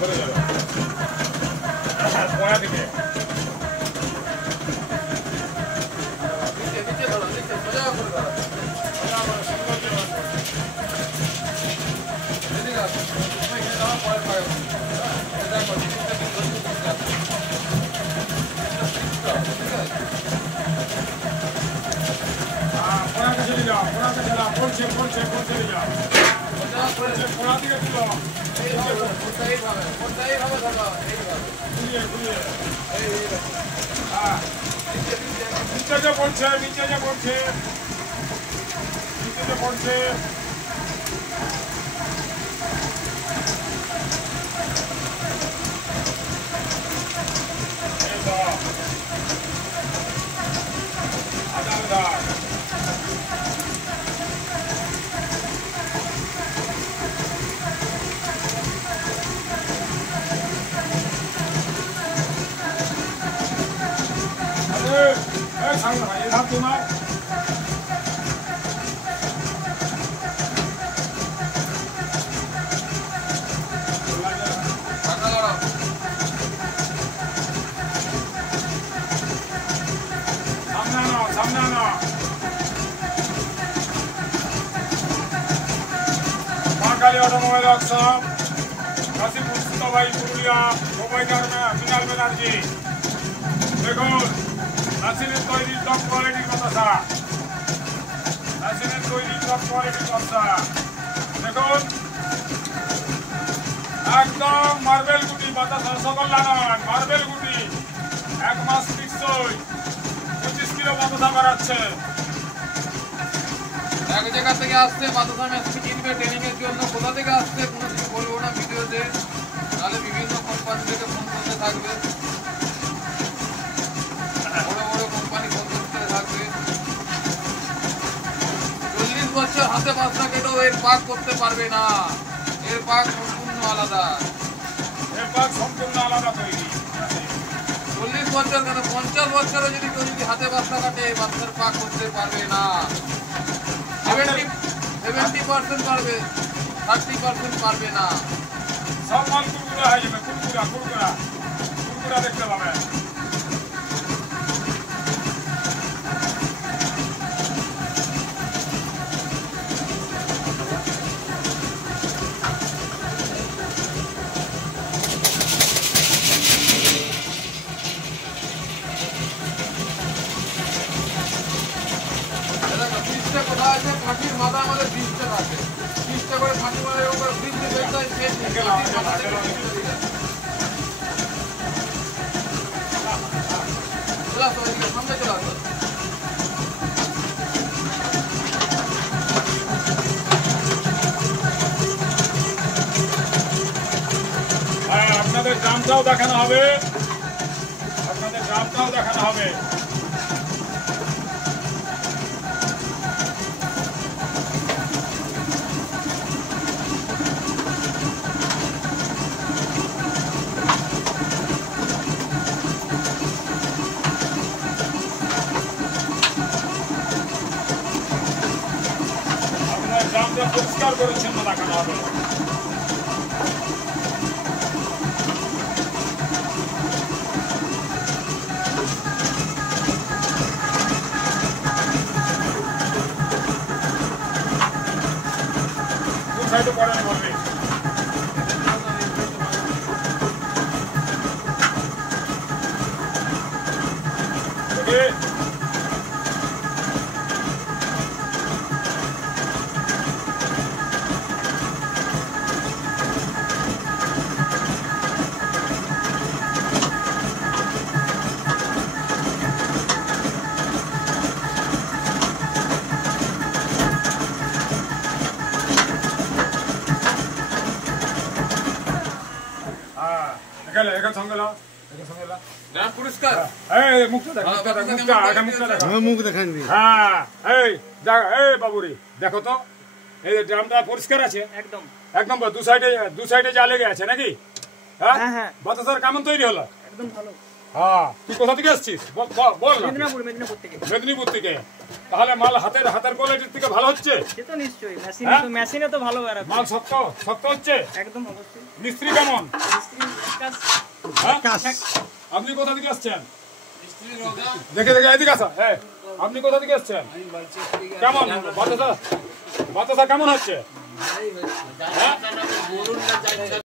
ধরে যাবে পড়া দিকে নিচে ধরো নিচে সোজা করে ধরো এদিকে আসো তুমি এখানে দাও পরে পাবে দেখো নিচে দিকে ধরে বসে আছে ঠিক আছে পড়া কাছে নিয়ে যাও পড়া কাছে না পড়ছে পড়ছে পড়ছে নিয়ে যাও পড়ছে পড়া দিকে তুলো এইভাবে ধরো এইভাবে ঘুরিয়ে ঘুরিয়ে এই হ্যাঁ নিচে নিচে যে পড়ছে নিচে যে পড়ছে নিচে যে পড়ছে এই তো আদা আদা এই সামনে ভাই এই হাত তোমার টাকা লড়াও সামনে আনো মা কালী অটোমোবাইল ওয়ার্কশপ কাশীপুর সুতাবাই পুরুলিয়া প্রোভাইডার মৃণাল ব্যানার্জি দেখুন মেশিনের তৈরি টপ কোয়ালিটির বাতাসা মেশিনের তৈরি টপ কোয়ালিটির বাতাসা দেখুন একদম মার্বেল গুটি বাতাসা রসগোল্লা নয় মার্বেল গুটি 1 মাস টিকসই 25 কিলো বাতাসা বেড়াচ্ছে এক জায়গা থেকে আসছে বাতাসা মেশিন কিনবে ট্রেনিং এর জন্য কোথা থেকে আসছে কোনো কিছু বলবো না ভিডিওতে তাহলে বিভিন্ন কোম্পানি থেকে ফোন করতে থাকবে বড় বড় কোম্পানি ফোন করতে থাকবে 40 বছর হাতে বাসা কেটেও এর পাক করতে পারবে না এর পাক সম্পূর্ণ আলাদা এর পাক সম্পূর্ণ আলাদা তৈরি 40 বছর কেন 50 বছরে যদি কেউ যদি হাতে বাসা কাটে এই বাচ্চার পাক করতে পারবে না 70% পারবে 30% পারবে না সব মাল কুরকুরা হয়ে যাবে কুরকুরা দেখতে পাবেন বীজটা কোথায় আছে খাঁটির মাথা আমাদের বীজটা থাকে বীজটা করে খাঁটি মাথা এবং বীজ বেরটা সেই মাথা থেকে বীজটা দিয়ে দেয় চলে আসো এদিকে সামনে চলে আসো আপনাদের গ্রামটাও দেখানো হবে আপনার গ্রামটা পরিষ্কার করেছেন না দেখানো হবে সাইডে পড়ে না বলবে ওকে এখানে সঙ্গে লাও পুরস্কার মুখ দেখান এই বাবুরি দেখো তো এই ড্রামটা পরিষ্কার আছে একদম একদম দু সাইডে জালে গেছে নাকি হ্যাঁ বাতাসার কেমন তৈরি হলো একদম ভালো হ্যাঁ, তুই কোথা থেকে আসছিস বল না। মেদিনীপুর থেকে। মেদিনীপুর থেকে। তাহলে মাল হাতের কোয়ালিটির থেকে ভালো হচ্ছে? সে তো নিশ্চয়ই, হ্যাঁ? মেশিনে তো ভালো বেরাচ্ছে। মাল শক্ত হচ্ছে? একদম অবশ্যই। মিস্ত্রি কেমন? মিস্ত্রি কাজ। হ্যাঁ? আপনি কোথা থেকে আসছেন? মিস্ত্রি রোগা। দেখে এদিকে আসা। হ্যাঁ, আপনি কোথা থেকে আসছেন? কেমন বাতাসা কেমন হচ্ছে? বলুন না